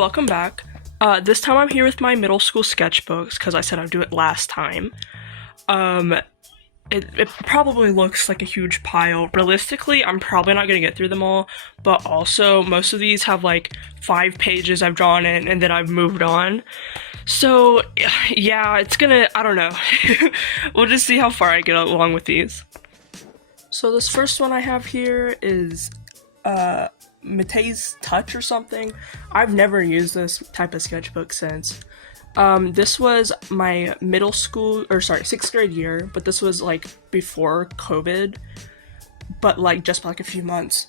Welcome back. This time I'm here with my middle school sketchbooks because I said I'd do it last time. Um, it probably looks like a huge pile. Realistically, I'm probably not gonna get through them all, but also most of these have like 5 pages I've drawn in and then I've moved on. So yeah, I don't know. We'll just see how far I get along with these. So this first one I have here is, Matei's Touch or something. I've never used this type of sketchbook since. This was my middle school, or sorry, 6th grade year, but this was like before COVID, but like just like a few months.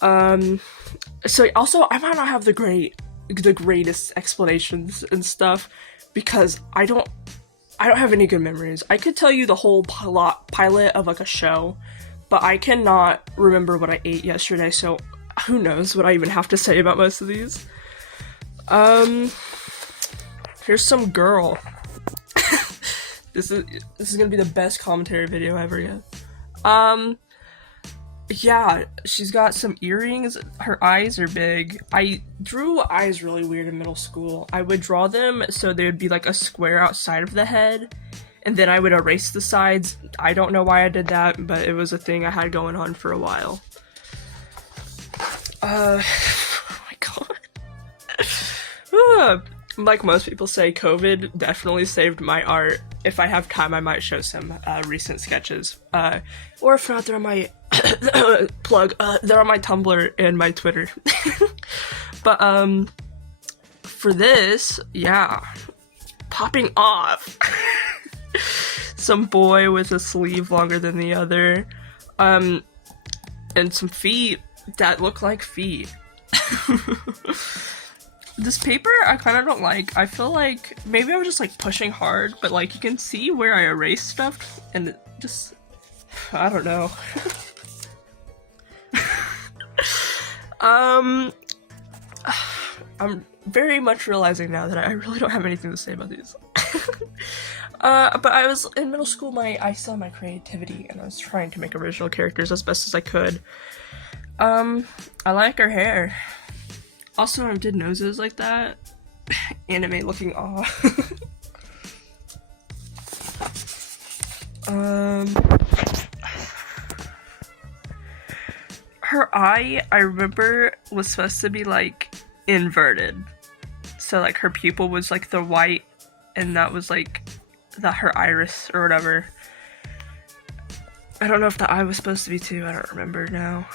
So also I might not have the greatest explanations and stuff because I don't have any good memories. I could tell you the whole pilot of like a show, but I cannot remember what I ate yesterday, so who knows what I even have to say about most of these. Here's some girl. This is gonna be the best commentary video ever yet. Yeah, she's got some earrings. Her eyes are big. I drew eyes really weird in middle school. I would draw them so they would be like a square outside of the head, and then I would erase the sides. I don't know why I did that, but it was a thing I had going on for a while. Oh my god. Like most people say, COVID definitely saved my art. If I have time, I might show some recent sketches. Or if not, they're on my plug. They're on my Tumblr and my Twitter. But for this, yeah, popping off. Some boy with a sleeve longer than the other, and some feet that look like feet. This paper I kind of don't like. I feel like maybe I was just like pushing hard, but like you can see where I erased stuff and it just, I don't know. I'm very much realizing now that I really don't have anything to say about these. But I was in middle school, I still had my creativity and I was trying to make original characters as best as I could. I like her hair. Also, I did noses like that. Anime looking off. Her eye, I remember, was supposed to be like inverted. So like her pupil was like the white, and that was like her iris or whatever. I don't know if the eye was supposed to be too. I don't remember now.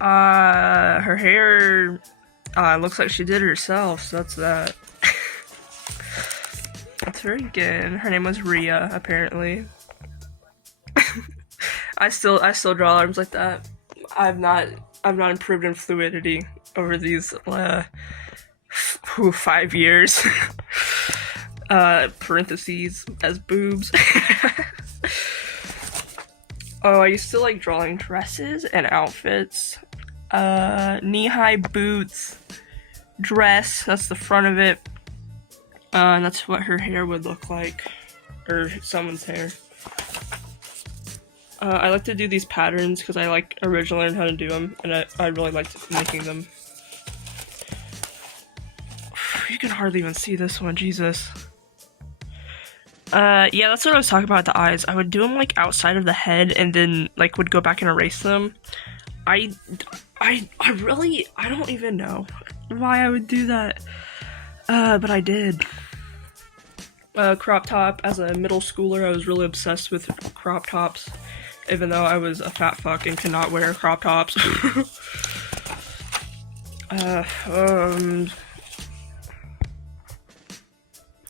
Her hair. Looks like she did it herself, so that's that. That's very good. Her name was Ria, apparently. I still draw arms like that. I've not improved in fluidity over these 5 years. Parentheses as boobs. Oh, I used to like drawing dresses and outfits. Knee-high boots, dress, that's the front of it, and that's what her hair would look like, or someone's hair. I like to do these patterns because I like originally learned how to do them, and I really liked making them. You can hardly even see this one, Jesus. Yeah, that's what I was talking about, the eyes. I would do them like outside of the head and then like would go back and erase them. I don't even know why I would do that, but I did. Crop top, as a middle schooler, I was really obsessed with crop tops, even though I was a fat fuck and could not wear crop tops.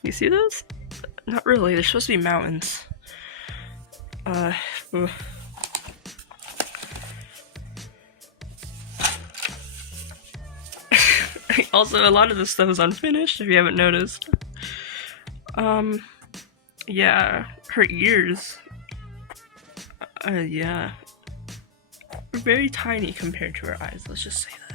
You see this? Not really, they're supposed to be mountains. Also, a lot of this stuff is unfinished, if you haven't noticed. Yeah, her ears. Yeah. Very tiny compared to her eyes, let's just say that.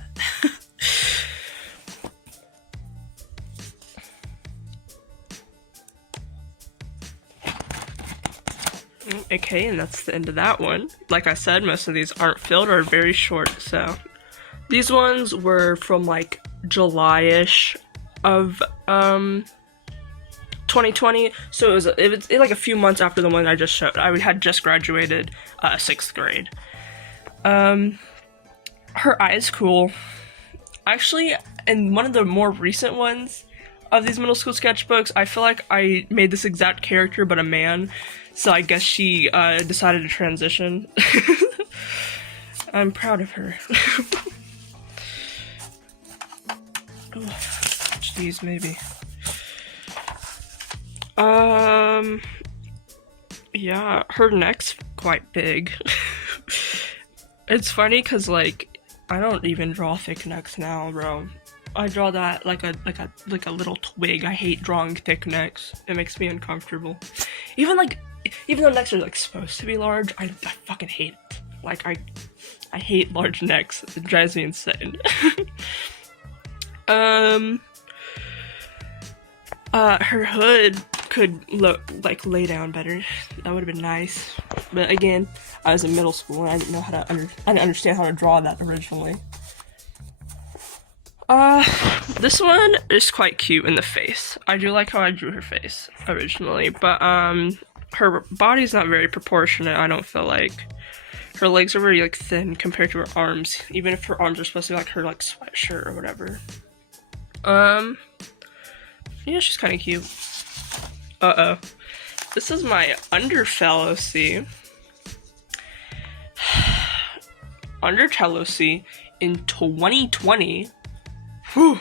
Okay, and that's the end of that one. Like I said, most of these aren't filled or very short, so. These ones were from like July-ish of 2020, so it was like a few months after the one I just showed. I had just graduated 6th grade. Her eye is cool. Actually, in one of the more recent ones of these middle school sketchbooks, I feel like I made this exact character but a man, so I guess she decided to transition. I'm proud of her. Oh, jeez, maybe. Yeah, her neck's quite big. It's funny because, like, I don't even draw thick necks now, bro. I draw that like a little twig. I hate drawing thick necks. It makes me uncomfortable. Even though necks are like supposed to be large, I fucking hate it. Like I hate large necks. It drives me insane. Her hood could lay down better. That would have been nice. But again, I was in middle school and I didn't know how to I didn't understand how to draw that originally. This one is quite cute in the face. I do like how I drew her face originally, but her body's not very proportionate. I don't feel like. Her legs are very like thin compared to her arms, even if her arms are supposed to be like her like sweatshirt or whatever. Yeah, she's kind of cute. This is my Underfell OC. Undertale OC in 2020. Whew.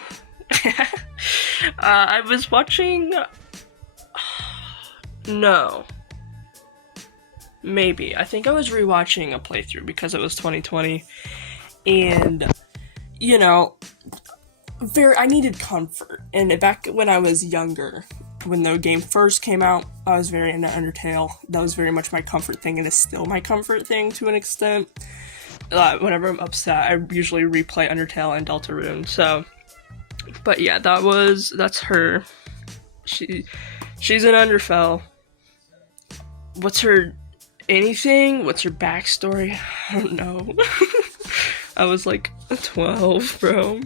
I was watching... No. Maybe. I think I was rewatching a playthrough because it was 2020. And, you know, I needed comfort. And back when I was younger, when the game first came out, I was very into Undertale. That was very much my comfort thing, and it's still my comfort thing to an extent. Whenever I'm upset, I usually replay Undertale and Deltarune, so... But yeah, that's her. She's an Underfell. What's her anything? What's her backstory? I don't know. I was like 12, bro.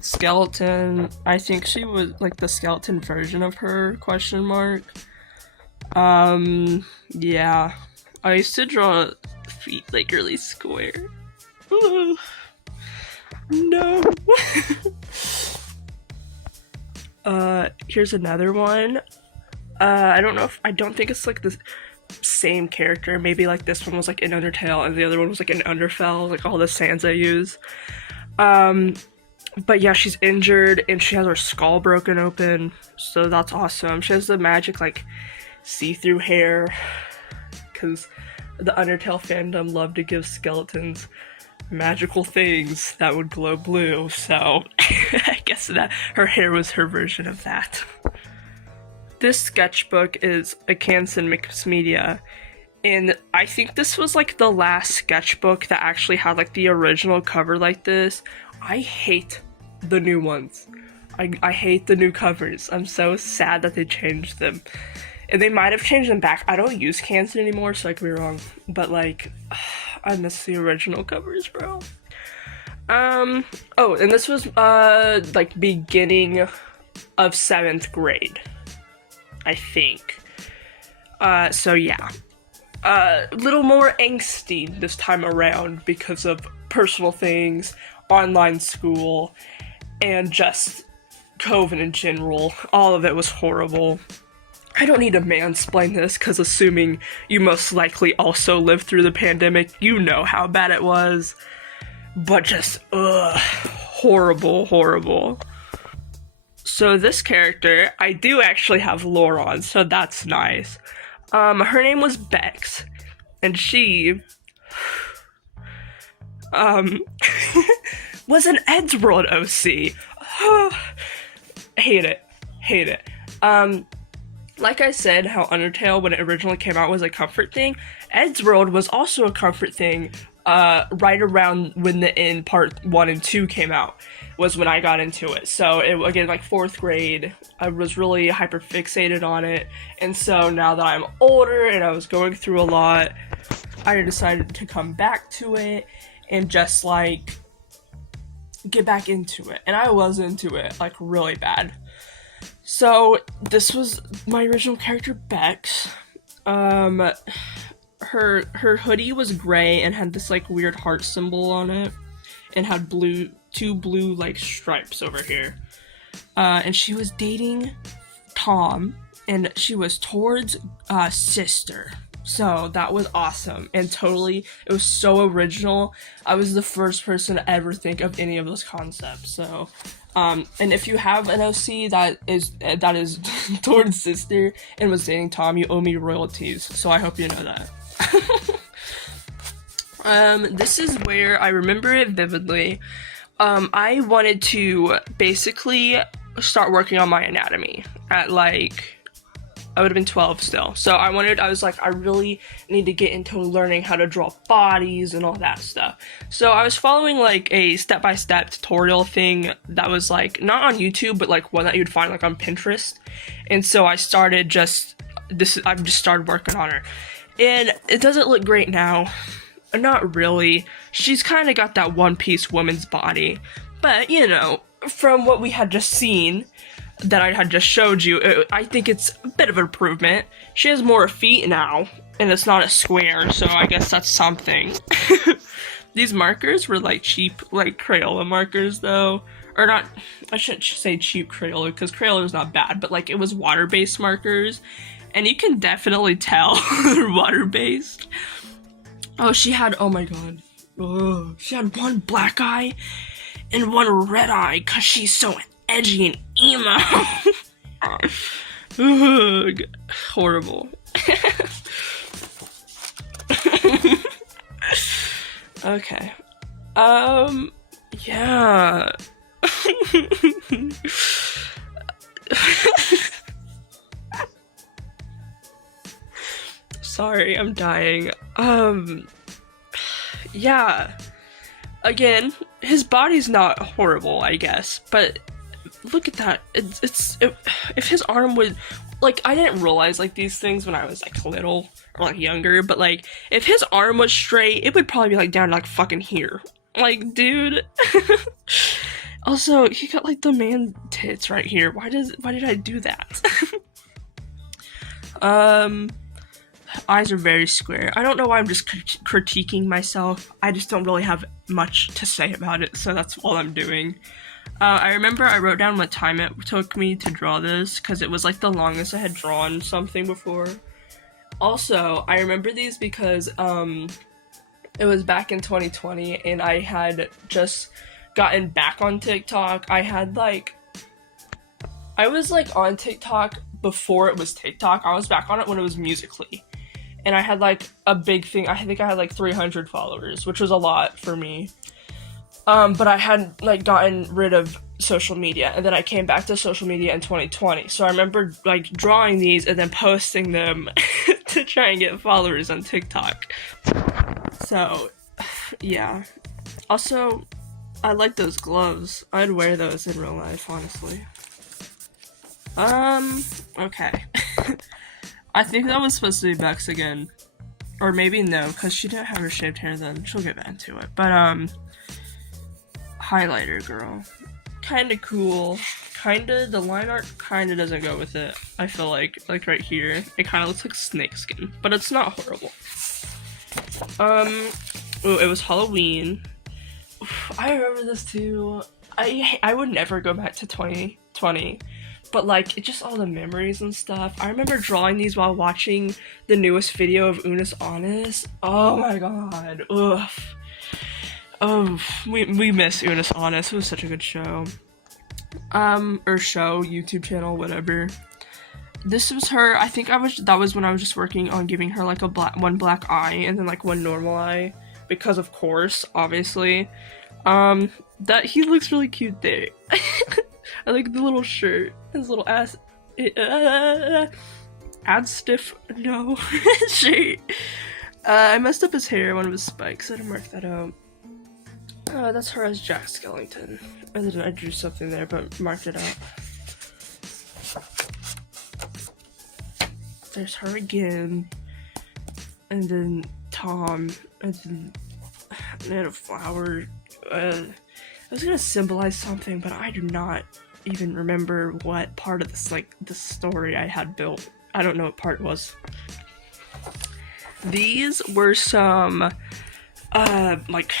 Skeleton. I think she was like the skeleton version of her, question mark. Yeah. I used to draw feet like really square. No. Here's another one. I don't think it's like the same character. Maybe like this one was like in Undertale and the other one was like in Underfell, like all the sands I use. But yeah, she's injured and she has her skull broken open, so that's awesome. She has the magic like see-through hair, because the Undertale fandom loved to give skeletons magical things that would glow blue, so I guess that her hair was her version of that. This sketchbook is a Canson mixed media, and I think this was like the last sketchbook that actually had like the original cover like this. I hate the new ones. I hate the new covers. I'm so sad that they changed them. And they might have changed them back. I don't use Canson anymore, so I could be wrong. But like, I miss the original covers, bro. Oh, and this was like beginning of 7th grade, I think. So yeah. A little more angsty this time around because of personal things, online school, and just COVID in general. All of it was horrible. I don't need to mansplain this, because assuming you most likely also lived through the pandemic, you know how bad it was. But just, horrible, horrible. So this character, I do actually have lore on, so that's nice. Her name was Bex, and she, was an Eddsworld OC. Hate it. Like I said, how Undertale, when it originally came out, was a comfort thing, Eddsworld was also a comfort thing, right around when the End Part 1 and 2 came out, was when I got into it. So, again, like 4th grade, I was really hyper-fixated on it, and so now that I'm older and I was going through a lot, I decided to come back to it, and just, like, get back into it, and I was into it like really bad. So this was my original character, Bex. Her hoodie was gray and had this like weird heart symbol on it, and had two blue like stripes over here. And she was dating Tom, and she was towards sister. So that was awesome, and totally, it was so original. I was the first person to ever think of any of those concepts. So, and if you have an OC that is towards sister and was dating Tom, you owe me royalties. So I hope you know that. This is where I remember it vividly. I wanted to basically start working on my anatomy at like, I would have been 12 still. So I was like, I really need to get into learning how to draw bodies and all that stuff. So I was following like a step-by-step tutorial thing that was like, not on YouTube, but like one that you'd find like on Pinterest. And so I started I've just started working on her. And it doesn't look great now. Not really. She's kind of got that One Piece woman's body. But, you know, from what we had just seen, that I had just showed you, I think it's a bit of an improvement. She has more feet now, and it's not a square, so I guess that's something. These markers were like cheap, like Crayola markers though. Or not, I shouldn't say cheap Crayola, because Crayola is not bad, but like it was water-based markers. And you can definitely tell they're water-based. Oh, oh my god. Oh, she had one black eye and one red eye, because she's so edgy and emo. Ugh, horrible. Okay. Yeah. Sorry, I'm dying. Yeah. Again, his body's not horrible, I guess, but look at that. If his arm would, like, I didn't realize like these things when I was like little or like younger, but like if his arm was straight, it would probably be like down to like fucking here. Like, dude. Also, he got like the man tits right here. Why did I do that? Eyes are very square. I don't know why I'm just critiquing myself. I just don't really have much to say about it, so that's all I'm doing. I remember I wrote down what time it took me to draw this, because it was like the longest I had drawn something before. Also, I remember these because it was back in 2020, and I had just gotten back on TikTok. I was like on TikTok before it was TikTok. I was back on it when it was Musical.ly. And I had like a big thing. I think I had like 300 followers, which was a lot for me. But I had like gotten rid of social media, and then I came back to social media in 2020. So I remember like drawing these and then posting them to try and get followers on TikTok. So, yeah. Also, I like those gloves. I'd wear those in real life, honestly. Okay. I think that was supposed to be Bex again. Or maybe no, because she didn't have her shaved hair then. She'll get back to it. But, highlighter girl. Kinda cool. The line art kinda doesn't go with it. I feel like right here, it kinda looks like snakeskin. But it's not horrible. Oh, it was Halloween. I remember this too. I would never go back to 2020. But like, it's just all the memories and stuff. I remember drawing these while watching the newest video of Unis Honest. Oh my god. Ugh. Oh, we miss Unis Honest. It was such a good show. Or show, YouTube channel, whatever. This was her. I think that was when I was just working on giving her like one black eye and then like one normal eye. Because of course, obviously. That he looks really cute there. I like the little shirt, his little ass, ad stiff, no, shirt. I messed up his hair, one of his spikes, I didn't mark that out. That's her as Jack Skellington. And then I drew something there, but marked it out. There's her again. And then Tom, and then they had a flower. was gonna symbolize something, but I do not even remember what part of this, like, the story I had built. I don't know what part it was. These were some, like,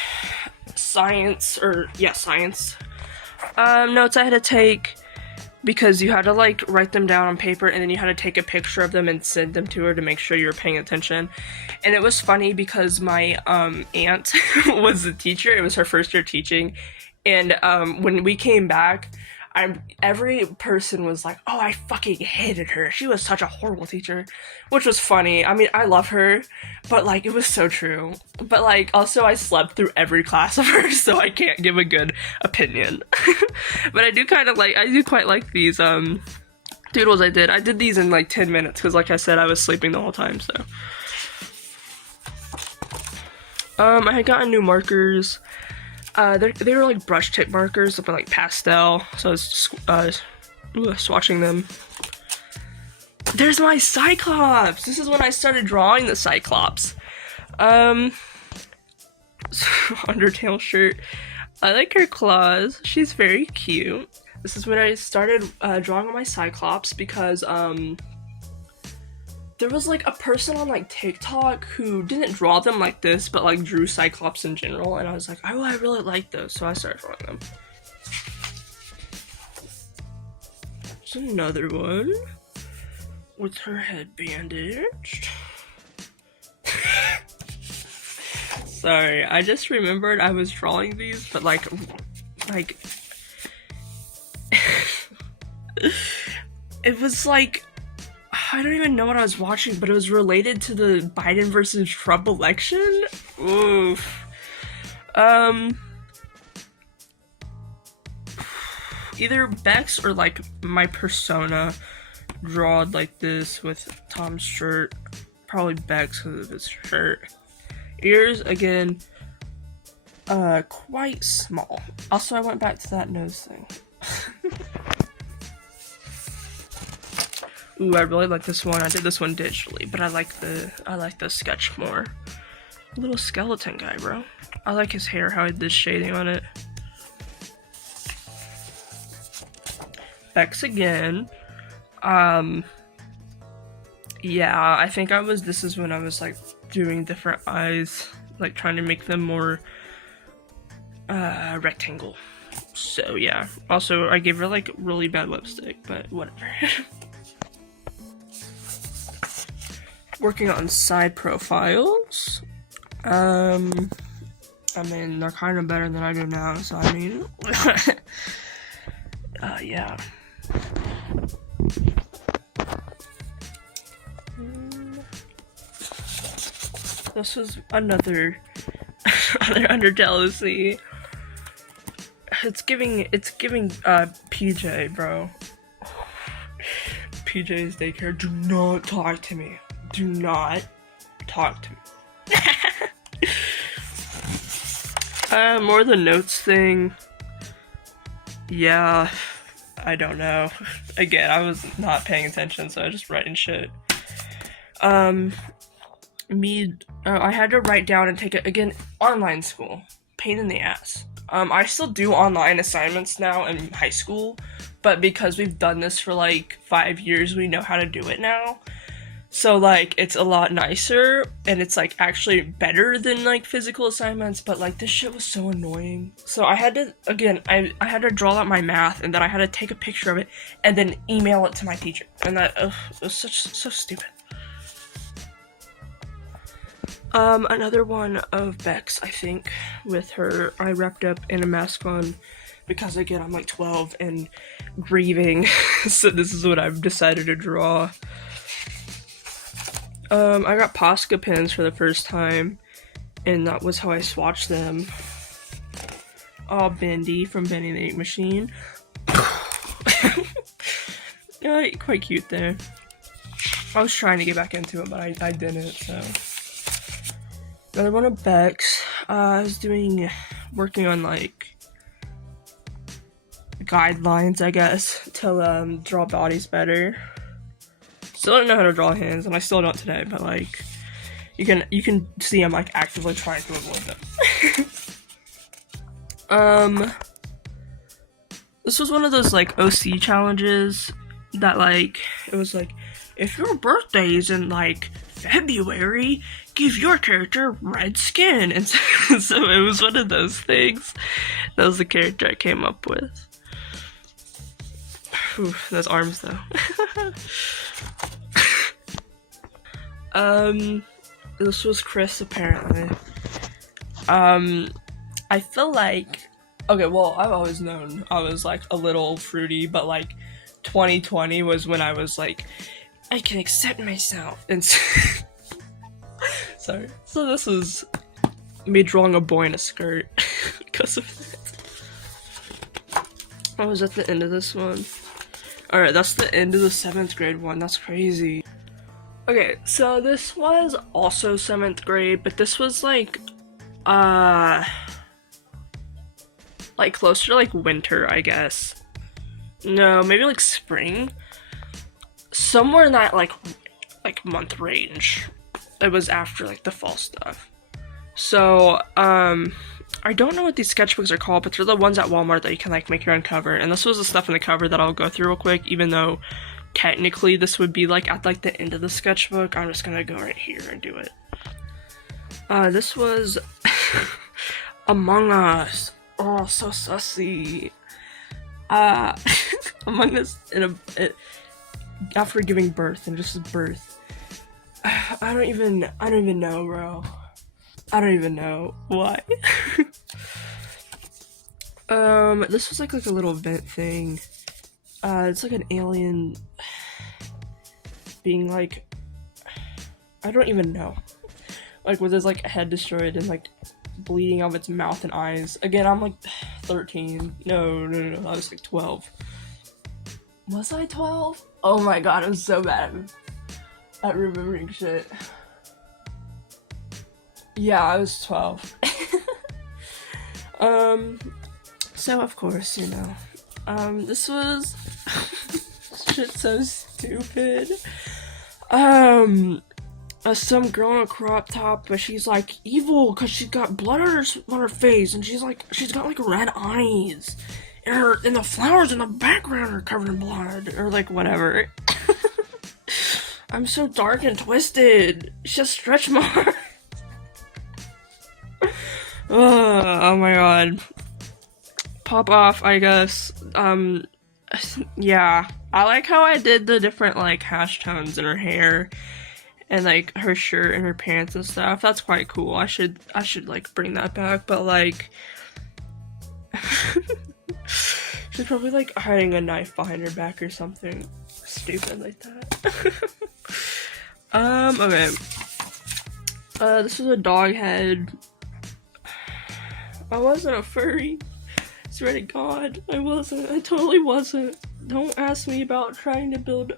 science notes I had to take, because you had to, like, write them down on paper, and then you had to take a picture of them and send them to her to make sure you were paying attention. And it was funny because my aunt was a teacher. It was her first year teaching, and when we came back, every person was like, oh, I fucking hated her. She was such a horrible teacher, which was funny. I mean, I love her, but, like, it was so true. But, like, also I slept through every class of hers, so I can't give a good opinion. But I do quite like these doodles I did. I did these in, like, 10 minutes, because, like I said, I was sleeping the whole time, so. I had gotten new markers. They were like brush tip markers, but like pastel, so I was swatching them. There's my Cyclops! This is when I started drawing the Cyclops. Undertale shirt. I like her claws. She's very cute. This is when I started drawing on my Cyclops, because there was like a person on like TikTok who didn't draw them like this, but like drew Cyclops in general, and I was like, oh, I really like those, so I started drawing them. There's another one with her head bandaged. Sorry, I just remembered I was drawing these, but like it was like, I don't even know what I was watching, but it was related to the Biden versus Trump election. Oof. Either Bex or like my persona drawed like this with Tom's shirt. Probably Bex because of his shirt. Ears, again, quite small. Also, I went back to that nose thing. Ooh, I really like this one. I did this one digitally, but I like the sketch more. Little skeleton guy, bro. I like his hair, how I did this shading on it. Bex again. Yeah, I think this is when I was like doing different eyes, like trying to make them more rectangle. So yeah. Also, I gave her like really bad lipstick, but whatever. Working on side profiles. I mean, they're kind of better than I do now, so I mean, yeah. This was another under jealousy. It's giving PJ, bro. PJ's daycare. Do not talk to me. Do not talk to me. More the notes thing. Yeah, I don't know. Again, I was not paying attention, so I was just writing shit. I had to write down and take it again. Online school, pain in the ass. I still do online assignments now in high school, but because we've done this for like 5 years, we know how to do it now. So, like, it's a lot nicer, and it's, like, actually better than, like, physical assignments, but, like, this shit was so annoying. So I had to, again, I had to draw out my math, and then I had to take a picture of it, and then email it to my teacher. And that, it was so stupid. Another one of Bex, I think, with her, I wrapped up in a mask on, because, again, I'm, like, 12 and grieving, so this is what I've decided to draw. I got Posca pins for the first time, and that was how I swatched them. Oh, Bendy from Bendy the Ink Machine. Yeah, quite cute there. I was trying to get back into it, but I didn't, so. Another one of Bex. I was working on, like, guidelines, I guess, to, draw bodies better. Still don't know how to draw hands, and I still don't today, but like, you can see I'm like actively trying to avoid them. This was one of those like OC challenges that like it was like if your birthday is in like February, give your character red skin, and so it was one of those things. That was the character I came up with. Whew, those arms though. This was Chris apparently. I feel like, okay, well, I've always known I was like a little fruity, but like 2020 was when I was like, I can accept myself, and sorry. So this was me drawing a boy in a skirt because of that. I was at the end of this one. Alright, that's the end of the 7th grade one. That's crazy. Okay, so this was also 7th grade, but this was like closer to like winter, I guess. No, maybe like spring. Somewhere in that like month range. It was after like the fall stuff. So, I don't know what these sketchbooks are called, but they're the ones at Walmart that you can like make your own cover. And this was the stuff in the cover that I'll go through real quick, even though technically this would be like at like the end of the sketchbook. I'm just gonna go right here and do it. This was Among Us. Oh, so sussy. Among Us after giving birth and just birth. I don't even know, bro. I don't even know why. This was like a little vent thing. It's like an alien being like, I don't even know. Like with his like head destroyed and like bleeding out of its mouth and eyes. Again, I'm like 13. No, I was like 12. Was I 12? Oh my god, I'm so bad at remembering shit. Yeah, I was 12. So of course, you know, this was shit's so stupid. Some girl in a crop top, but she's like evil because she's got blood on her face, and she's got like red eyes, and the flowers in the background are covered in blood, or like whatever. I'm so dark and twisted. She has stretch marks. Oh my god. Pop off, I guess. Yeah. I like how I did the different like hash tones in her hair and like her shirt and her pants and stuff. That's quite cool. I should like bring that back, but like she's probably like hiding a knife behind her back or something stupid like that. Okay. This is a dog head. I wasn't a furry. Swear to God, I wasn't. I totally wasn't. Don't ask me about trying to build a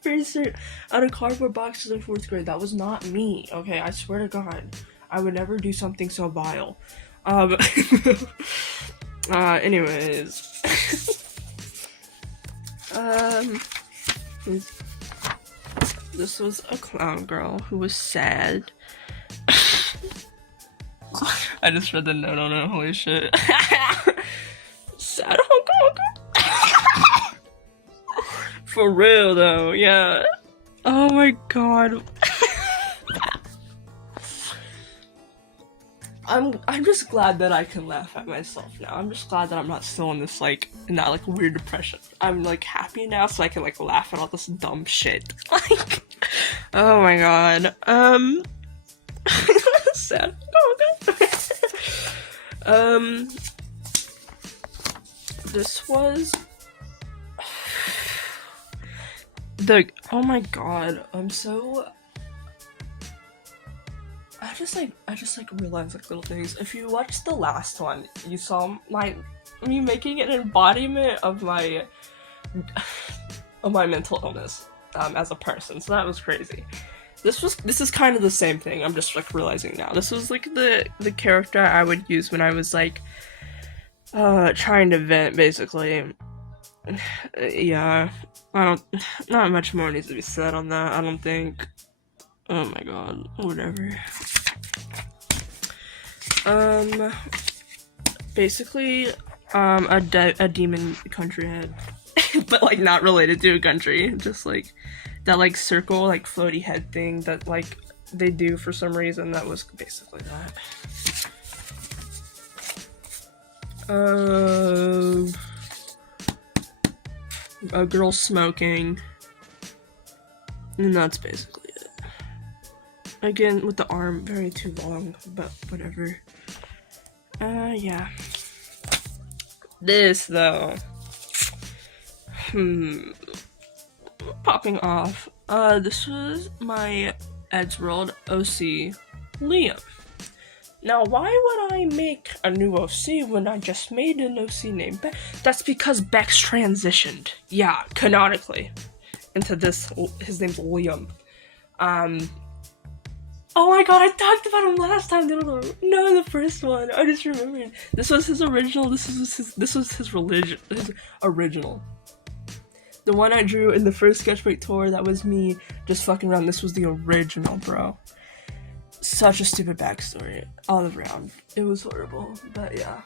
furry suit out of cardboard boxes in 4th grade. That was not me, okay? I swear to God. I would never do something so vile. Anyways. This was a clown girl who was sad. I just read the note on it, holy shit. Sad hunker. For real though, yeah. Oh my god. I'm just glad that I can laugh at myself now. I'm just glad that I'm not still in this like in that like weird depression. I'm like happy now so I can like laugh at all this dumb shit. Like oh my god. Sad. This was oh my god, I just realized like little things. If you watched the last one, you saw me making an embodiment of my mental illness as a person, so that was crazy. This is kind of the same thing. I'm just like realizing now. This was like the character I would use when I was like trying to vent, basically. Yeah, not much more needs to be said on that, I don't think. Oh my god, whatever. Basically, A demon country head. But like not related to a country, just like that like circle like floaty head thing that like they do for some reason. That was basically that. A girl smoking, and that's basically it. Again, with the arm very too long, but whatever. Yeah. This though, popping off. This was my Eddsworld OC, Liam. Now, why would I make a new OC when I just made an OC named Beck? That's because Beck's transitioned. Yeah, canonically. Into this, his name's Liam. Oh my god, I talked about him last time, didn't I? No, the first one. I just remembered. This was his original, this was his original. The one I drew in the first Sketchbook tour, that was me just fucking around. This was the original, bro. Such a stupid backstory all around. It was horrible, but yeah.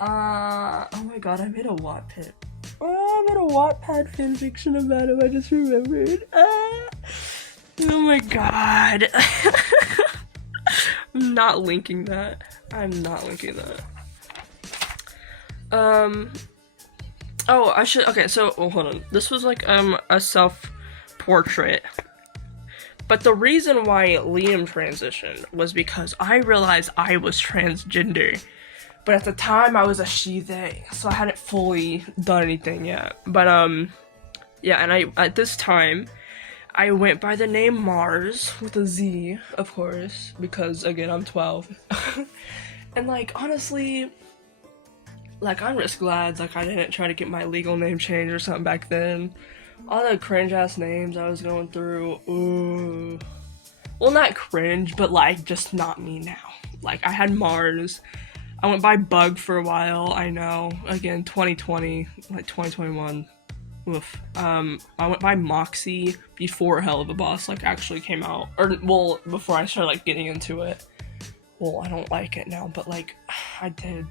Oh my god, I made a Wattpad. Oh, I made a Wattpad fanfiction about him. I just remembered. Oh my god. I'm not linking that. I'm not linking that. Oh, I should. Okay, so hold on. This was like a self-portrait. But the reason why Liam transitioned was because I realized I was transgender. But at the time, I was a she-they, so I hadn't fully done anything yet. But, yeah, and at this time, I went by the name Mars, with a Z, of course, because, again, I'm 12. And, like, honestly, like, I'm just glad, like, I didn't try to get my legal name changed or something back then. All the cringe-ass names I was going through, ooh. Well, not cringe, but, like, just not me now. Like, I had Mars. I went by Bug for a while, I know. Again, 2020, like, 2021. Oof. I went by Moxie before Hell of a Boss, like, actually came out. Or, well, before I started, like, getting into it. Well, I don't like it now, but, like, I did.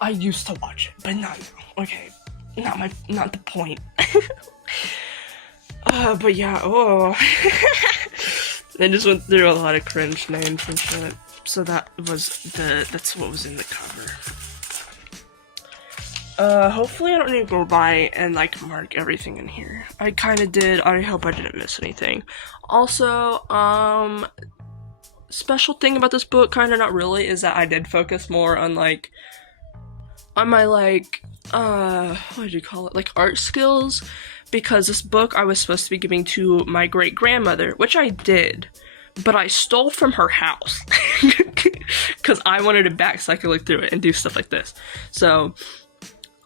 I used to watch it, but not now. Okay. Not the point. But yeah, oh. I just went through a lot of cringe names and shit. So that's what was in the cover. Hopefully I don't need to go by and, like, mark everything in here. I kinda did. I hope I didn't miss anything. Also, special thing about this book, kinda not really, is that I did focus more on, like, on my, like, what did you call it? Like, art skills, because this book I was supposed to be giving to my great-grandmother, which I did, but I stole from her house, because I wanted it back so I could look through it and do stuff like this. So,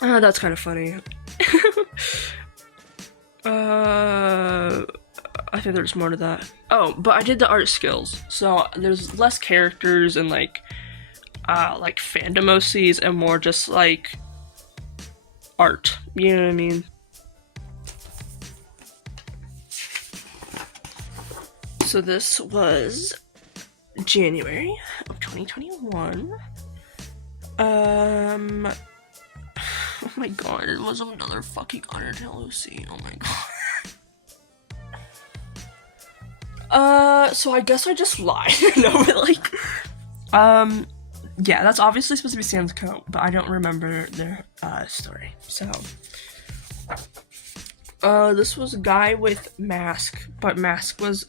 that's kind of funny. I think there's more to that. Oh, but I did the art skills, so there's less characters and, like fandom OCs and more just, like, art, you know what I mean? So this was January of 2021. Oh my god, it was another fucking Undertale OC, oh my god. So I guess I just lied. No, but, like, yeah, that's obviously supposed to be Sam's coat, but I don't remember their, story, so. This was a guy with mask, but mask was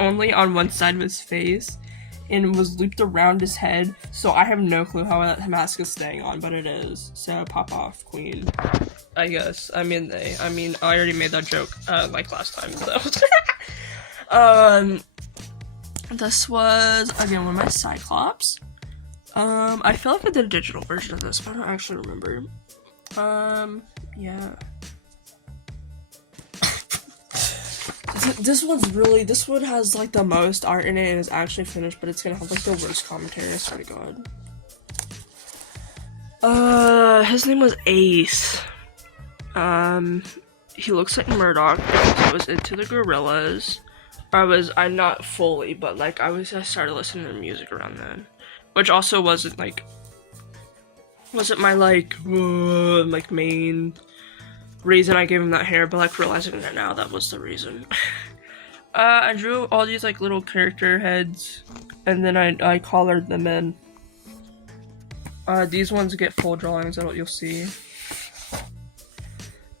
only on one side of his face, and was looped around his head, so I have no clue how that mask is staying on, but it is, so pop off, queen, I guess. I mean, I already made that joke, like, last time, so. This was, again, one of my Cyclops. I feel like I did a digital version of this, but I don't actually remember. Yeah. This one has, like, the most art in it and is actually finished, but it's gonna have, like, the worst commentary, I swear to god. His name was Ace. He looks like Murdoch because I was into the gorillas. I'm not fully, but, like, I started listening to music around then. Which also wasn't, like, wasn't my like main reason I gave him that hair, but like realizing it now, that was the reason. I drew all these like little character heads, and then I colored them in. These ones get full drawings, that's what you'll see.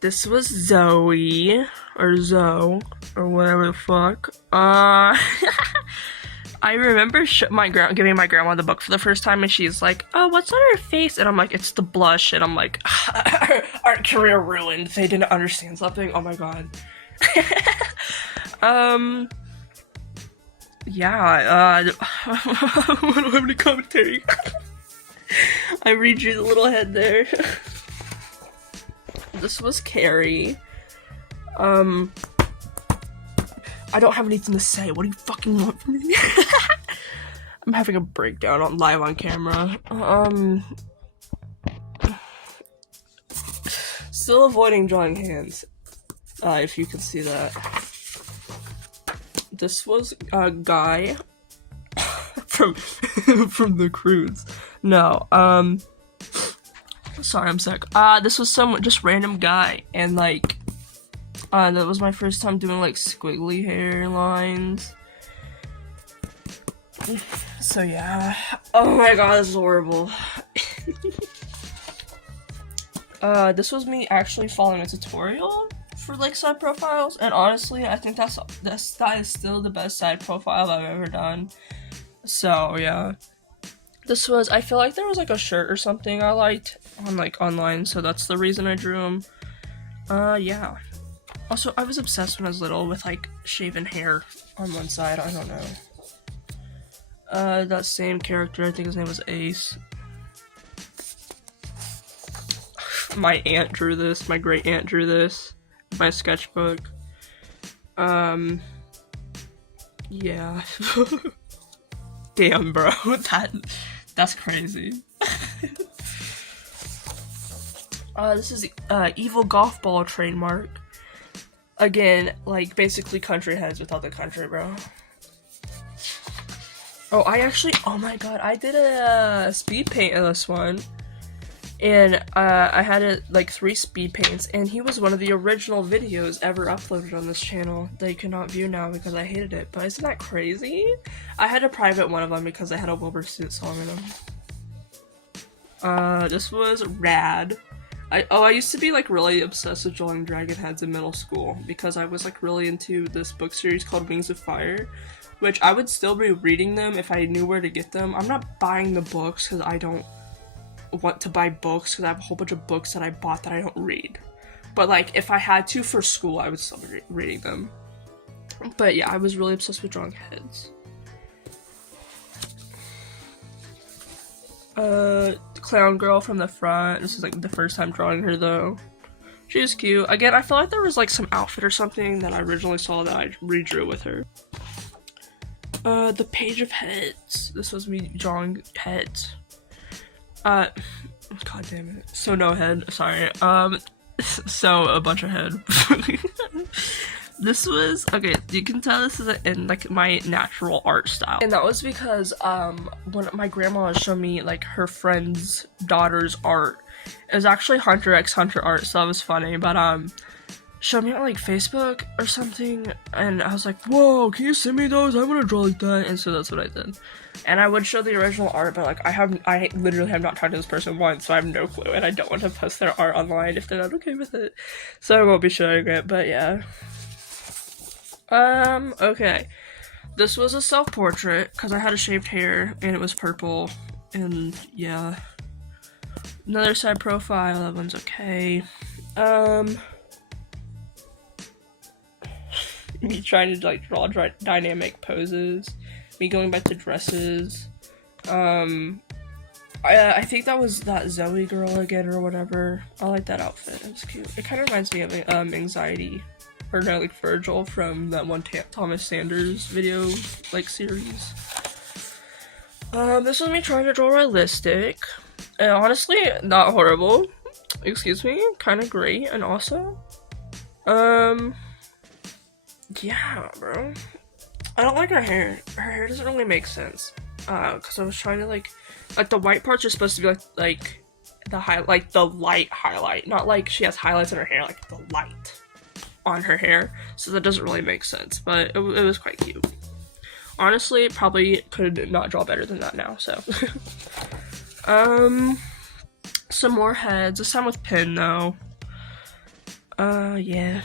This was Zoe, or Zoe, or whatever the fuck. I remember giving my grandma the book for the first time, and she's like, "Oh, what's on her face?" And I'm like, "It's the blush." And I'm like, "Art career ruined. They didn't understand something. Oh my god." Yeah. I don't have any commentary. I redrew the little head there. This was Carrie. I don't have anything to say. What do you fucking want from me? I'm having a breakdown live on camera. Still avoiding drawing hands. If you can see that. This was a guy from the cruise. No, sorry, I'm sick. This was some just random guy, and like, that was my first time doing like squiggly hair lines. So yeah. Oh my god, this is horrible. This was me actually following a tutorial for like side profiles, and honestly, I think that is still the best side profile I've ever done. So yeah. This was, I feel like there was like a shirt or something I liked on like online, so that's the reason I drew him. Yeah. Also, I was obsessed when I was little with like shaven hair on one side, I don't know. That same character, I think his name was Ace. My aunt drew this, my great aunt drew this, my sketchbook. Yeah. Damn, bro, that's crazy. This is evil golf ball trademark. Again, like basically country heads without the country, bro. Oh, oh my god, I did a speed paint in this one. And I had like 3 speed paints, and he was one of the original videos ever uploaded on this channel that you cannot view now because I hated it. But isn't that crazy? I had to private one of them because I had a Wilbur Soot song in them. This was rad. I used to be like really obsessed with drawing dragon heads in middle school because I was like really into this book series called Wings of Fire, which I would still be reading them if I knew where to get them. I'm not buying the books because I don't want to buy books because I have a whole bunch of books that I bought that I don't read. But like if I had to for school, I would still be reading them. But yeah, I was really obsessed with drawing heads. Clown girl from the front. This is like the first time drawing her though. She's cute. Again, I feel like there was like some outfit or something that I originally saw that I redrew with her. The page of heads. This was me drawing heads. God damn it. So no head, sorry. So a bunch of head. This was, okay, you can tell this is in like my natural art style. And that was because, when my grandma showed me like her friend's daughter's art. It was actually Hunter x Hunter art, so that was funny, but showed me on like Facebook or something, and I was like, whoa, can you send me those? I want to draw like that. And so that's what I did. And I would show the original art, but like I literally have not talked to this person once, so I have no clue, and I don't want to post their art online if they're not okay with it. So I won't be showing it, but yeah. Okay. This was a self-portrait, because I had a shaved hair, and it was purple, and yeah. Another side profile, that one's okay. Me trying to like draw dynamic poses, me going back to dresses. I think that was that Zoe girl again or whatever. I like that outfit, it was cute. It kind of reminds me of Anxiety, or no, like Virgil from that one Thomas Sanders video like series. This was me trying to draw realistic, and honestly not horrible, excuse me, kind of great and awesome. Yeah, bro. I don't like her hair. Her hair doesn't really make sense. Because I was trying to like the white parts are supposed to be like like the light highlight, not like she has highlights in her hair, like the light on her hair. So that doesn't really make sense, but it was quite cute. Honestly, probably could not draw better than that now. So, some more heads. This time with pen though. Yeah.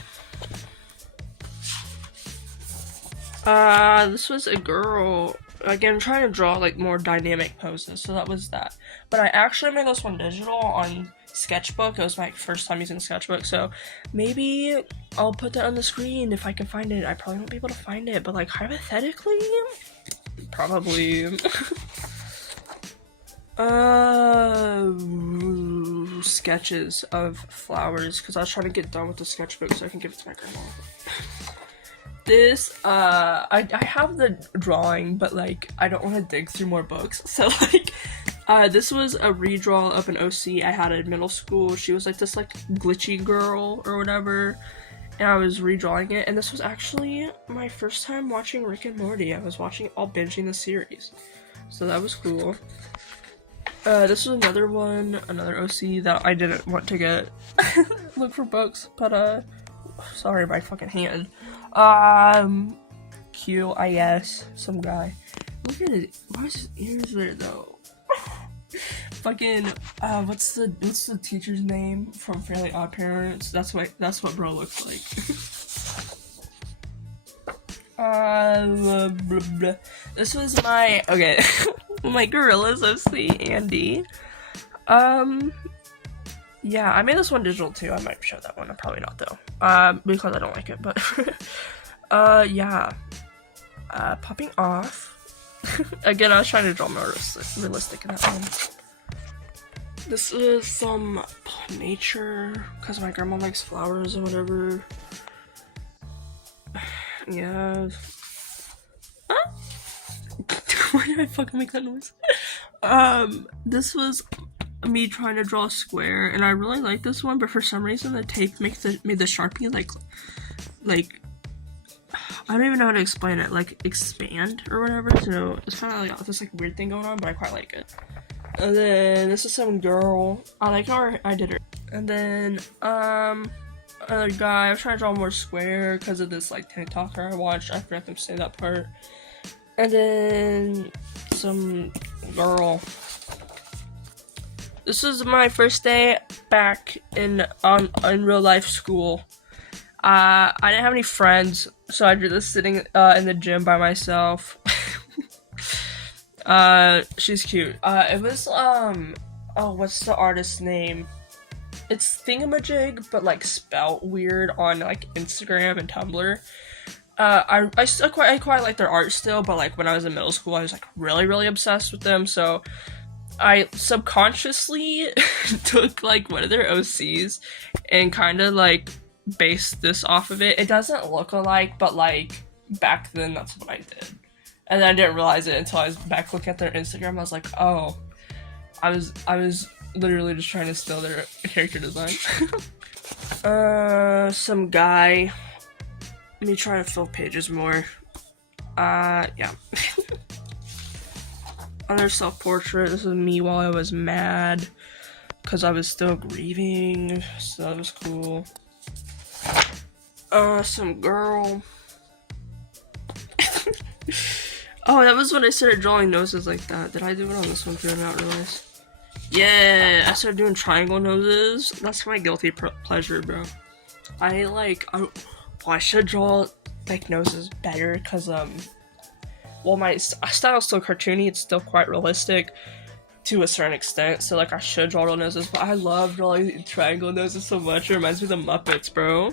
This was a girl. Again, trying to draw like more dynamic poses, so that was that. But I actually made this one digital on Sketchbook. It was my first time using Sketchbook, so maybe I'll put that on the screen if I can find it. I probably won't be able to find it, but like hypothetically, probably. Sketches of flowers, because I was trying to get done with the sketchbook so I can give it to my grandma. This, I have the drawing, but like, I don't want to dig through more books, so like, this was a redraw of an OC I had in middle school. She was like this like glitchy girl or whatever, and I was redrawing it, and this was actually my first time watching Rick and Morty. I was watching all binging the series, so that was cool. This was another one, another OC that I didn't want to get. Look for books, but sorry, my fucking hand. QIS, some guy. Look at it. Why is his ears there though? Fucking, what's the teacher's name from Fairly Odd Parents? That's what bro looks like. Blah, blah, blah. This was my, okay, my Gorillas OC, Andy. Yeah, I made this one digital too. I might show that one. I'm probably not though. Because I don't like it, but yeah. Popping off. Again, I was trying to draw more realistic in that one. This is some nature, because my grandma likes flowers or whatever. Yeah. Ah! Why did I fucking make that noise? This was me trying to draw a square, and I really like this one, but for some reason the tape made the Sharpie like I don't even know how to explain it, like expand or whatever, so it's kind of like this like weird thing going on, but I quite like it. And then this is some girl. I like how I did her. And then another guy. I was trying to draw more square because of this like TikToker I watched. I forgot to say that part. And then some girl. This is my first day back in real life school. I didn't have any friends, so I did this sitting in the gym by myself. She's cute. It was oh, what's the artist's name? It's Thingamajig, but like spelt weird on like Instagram and Tumblr. I quite like their art still, but like when I was in middle school, I was like really obsessed with them. So I subconsciously took like one of their OCs and kind of like based this off of it. It doesn't look alike, but like back then that's what I did. And then I didn't realize it until I was back looking at their Instagram. I was like, oh, I was literally just trying to steal their character design. Some guy. Let me try to fill pages more. Yeah. Another self-portrait. This is me while I was mad because I was still grieving, so that was cool. Some girl. Oh, that was when I started drawing noses like that. Did I do it on this one too? I not realize. Yeah, I started doing triangle noses. That's my guilty pleasure, bro. I should draw like noses better because well, my style's still cartoony. It's still quite realistic to a certain extent. So like I should draw real noses, but I love drawing triangle noses so much. It reminds me of the Muppets, bro.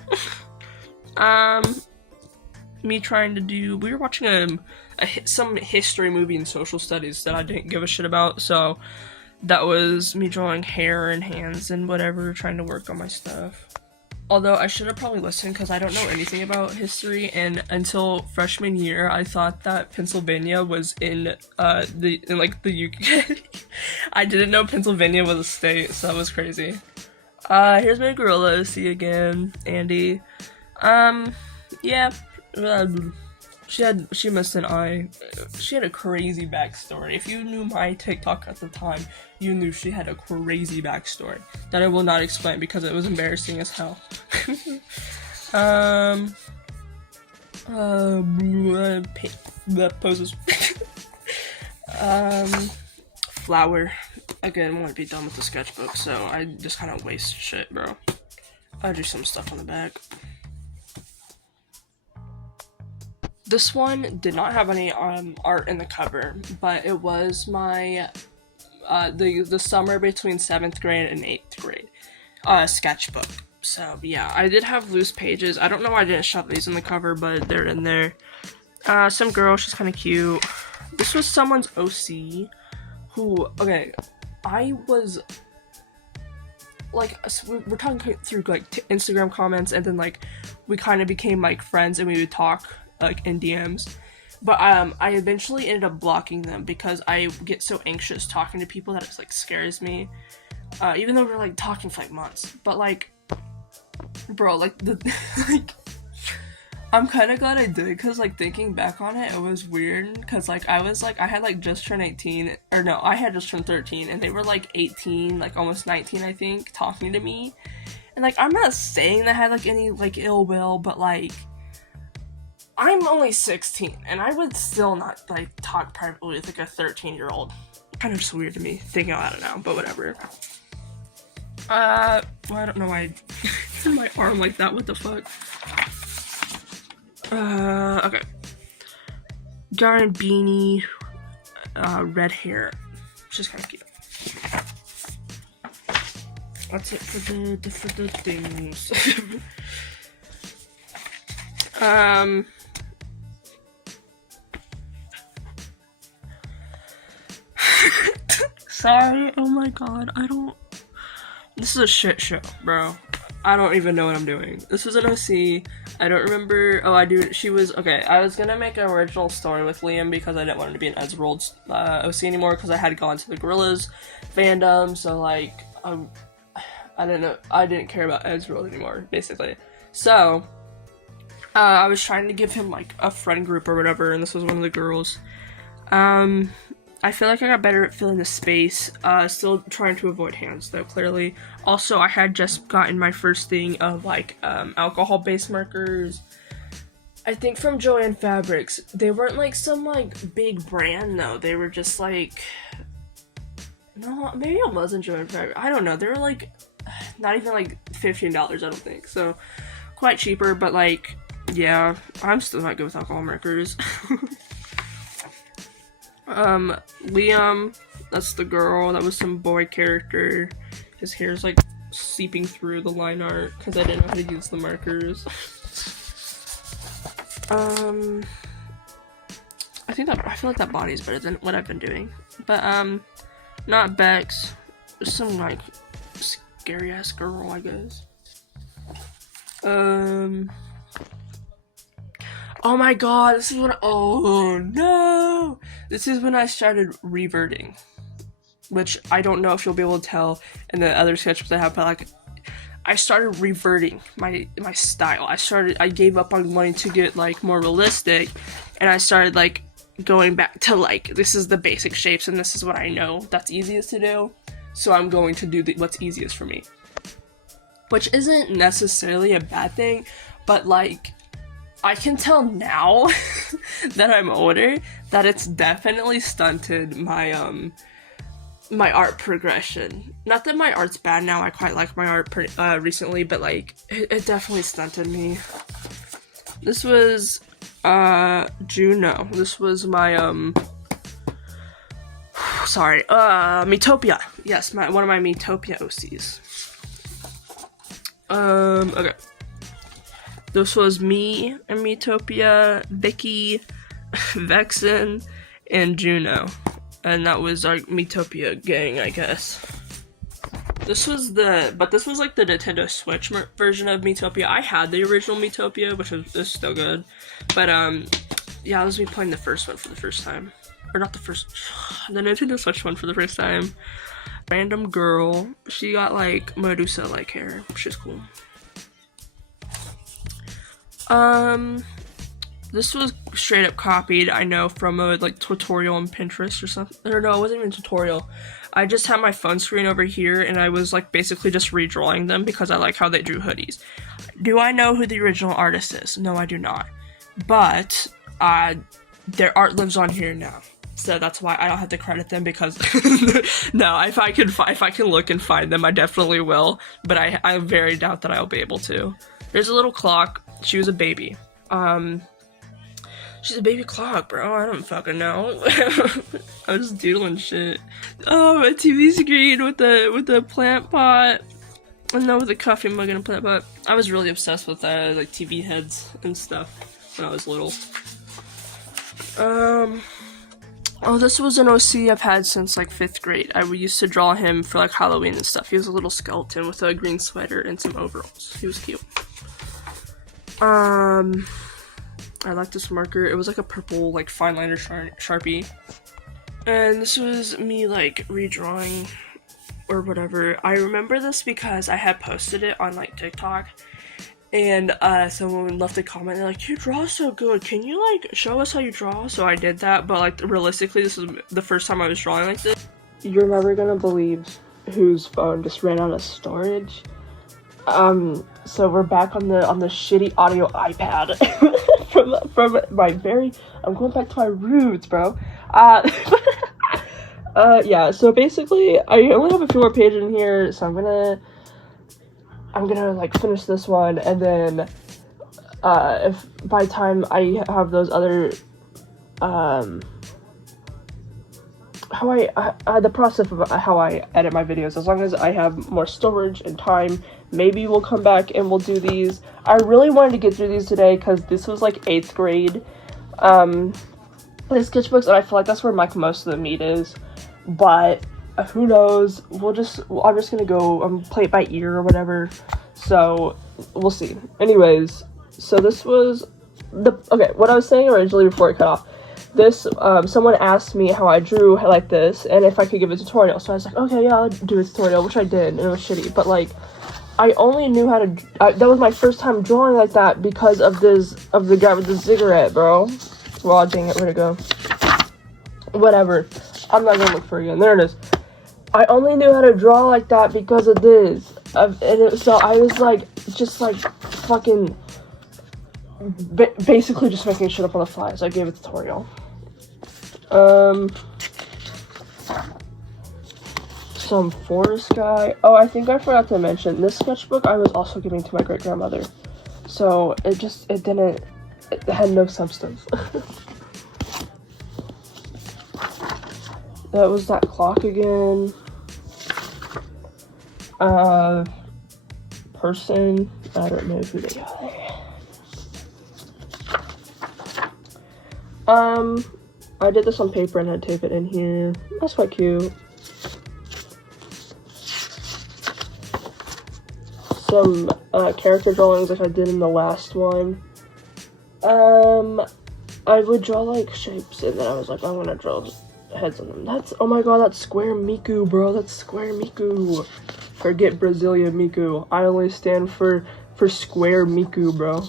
Me trying to do. We were watching some history movie in social studies that I didn't give a shit about. So that was me drawing hair and hands and whatever, trying to work on my stuff. Although I should have probably listened because I don't know anything about history, and until freshman year I thought that Pennsylvania was in the UK. I didn't know Pennsylvania was a state, so that was crazy. Here's my gorilla. See you again, Andy. Yeah. She missed an eye. She had a crazy backstory. If you knew my TikTok at the time, you knew she had a crazy backstory that I will not explain because it was embarrassing as hell. The poses. Flower. Again, I want to be done with the sketchbook, so I just kind of waste shit, bro. I do some stuff on the back. This one did not have any art in the cover, but it was my the summer between 7th grade and 8th grade sketchbook. So yeah, I did have loose pages. I don't know why I didn't shove these in the cover, but they're in there. Some girl, she's kind of cute. This was someone's OC who, okay, I was like, we're talking through like Instagram comments, and then like we kind of became like friends, and we would talk like in DMs. But I eventually ended up blocking them because I get so anxious talking to people that it like scares me. Even though we're like talking for like months, but like, bro, like the like, I'm kind of glad I did, because like thinking back on it, it was weird, because like I had like just turned 18, or no, I had just turned 13, and they were like 18, like almost 19, I think, talking to me. And like, I'm not saying that I had like any like ill will, but like, I'm only 16, and I would still not like talk privately with like a 13-year-old. Kind of just weird to me, thinking about it now, but whatever. Well, I don't know why I my arm like that, what the fuck? Okay. Giant beanie, red hair. She's kind of cute. That's it for the things. Sorry, oh my god, this is a shit show, bro. I don't even know what I'm doing. This was an OC. I don't remember. Oh, I do. She was okay. I was gonna make an original story with Liam because I didn't want him to be an Ezreal's OC anymore, because I had gone to the Gorillas fandom. So like, I don't know. I didn't care about Ezreal anymore, basically. So I was trying to give him like a friend group or whatever, and this was one of the girls. I feel like I got better at filling the space, still trying to avoid hands though, clearly. Also, I had just gotten my first thing of like, alcohol-based markers, I think from Joanne Fabrics. They weren't like some like big brand though, they were just like, no, maybe it wasn't Joanne Fabrics, I don't know, they were like, not even like $15, I don't think, so quite cheaper, but like, yeah, I'm still not good with alcohol markers. Liam, that's the girl, that was some boy character. His hair's like seeping through the line art because I didn't know how to use the markers. I feel like that body's better than what I've been doing. But not Bex, just some like scary ass girl, I guess. Oh my god, this is when oh no! This is when I started reverting. Which I don't know if you'll be able to tell in the other sketchbooks I have, but like, I started reverting my style. I gave up on wanting to get like more realistic, and I started like going back to like, this is the basic shapes and this is what I know that's easiest to do, so I'm going to do what's easiest for me. Which isn't necessarily a bad thing, but like, I can tell now that I'm older that it's definitely stunted my my art progression. Not that my art's bad now, I quite like my art recently, but like, it definitely stunted me. This was Juno. This was my sorry, Metopia. Yes, one of my Metopia OCs. Okay. This was me and Metopia, Vicky, Vexen, and Juno. And that was our Metopia gang, I guess. This was like the Nintendo Switch version of Metopia. I had the original Metopia, which is still good. But, yeah, that was me playing the first one for the first time. Or not the first, the Nintendo Switch one for the first time. Random girl. She got, like, Medusa-like hair, which is cool. This was straight up copied, I know, from a like tutorial on Pinterest or something. Or no, it wasn't even a tutorial. I just had my phone screen over here and I was like basically just redrawing them because I like how they drew hoodies. Do I know who the original artist is? No, I do not. But their art lives on here now. So that's why I don't have to credit them because no, if I can look and find them, I definitely will. But I very doubt that I'll be able to. There's a little clock. She was a baby. She's a baby clock, bro. I don't fucking know. I was just doodling shit. Oh, a TV screen with the plant pot. And then with a coffee mug and a plant pot. I was really obsessed with like TV heads and stuff when I was little. Oh, this was an OC I've had since like 5th grade. I used to draw him for like Halloween and stuff. He was a little skeleton with a green sweater and some overalls. He was cute. I like this marker. It was like a purple like fine liner Sharpie. And this was me like redrawing or whatever. I remember this because I had posted it on like TikTok. And someone left a comment, they're like, you draw so good, can you like show us how you draw? So I did that, but like realistically this is the first time I was drawing like this. You're never gonna believe whose phone just ran out of storage. So we're back on the shitty audio iPad from my very, I'm going back to my roots, bro. Yeah, so basically I only have a few more pages in here, so I'm gonna like finish this one, and then if by the time I have those other the process of how I edit my videos, as long as I have more storage and time, maybe we'll come back and we'll do these. I really wanted to get through these today because this was like 8th grade the sketchbooks, and I feel like that's where like most of the meat is, but who knows, I'm just gonna go play it by ear or whatever, so we'll see. Anyways, so this was what I was saying originally before it cut off. This someone asked me how I drew like this and if I could give a tutorial, so I was like, okay, yeah, I'll do a tutorial, which I did, and it was shitty, but like I only knew how to that was my first time drawing like that because of the guy with the cigarette, bro. Well, dang it, where'd it go? Whatever, I'm not gonna look for it again. There it is. I only knew how to draw like that because of this, so I was like, just like fucking basically just making shit up on the fly, so I gave a tutorial. Some forest guy. Oh, I think I forgot to mention, this sketchbook I was also giving to my great-grandmother, so it had no substance. That was that clock again. Person, I don't know who they are. I did this on paper and I tape it in here. That's quite cute. Some character drawings like I did in the last one. I would draw like shapes, and then I was like, I'm gonna draw heads on them. That's, oh my god, that's Square Miku, bro. That's Square Miku. Forget Brazilian Miku. I only stand for Square Miku, bro.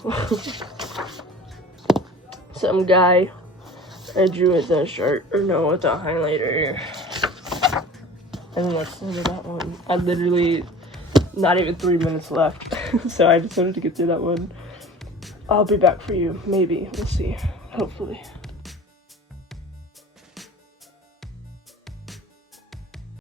Some guy I drew with a shirt, or no, with a highlighter. And then that's the end of that one. I literally, not even 3 minutes left. So I just wanted to get through that one. I'll be back for you, maybe. We'll see. Hopefully.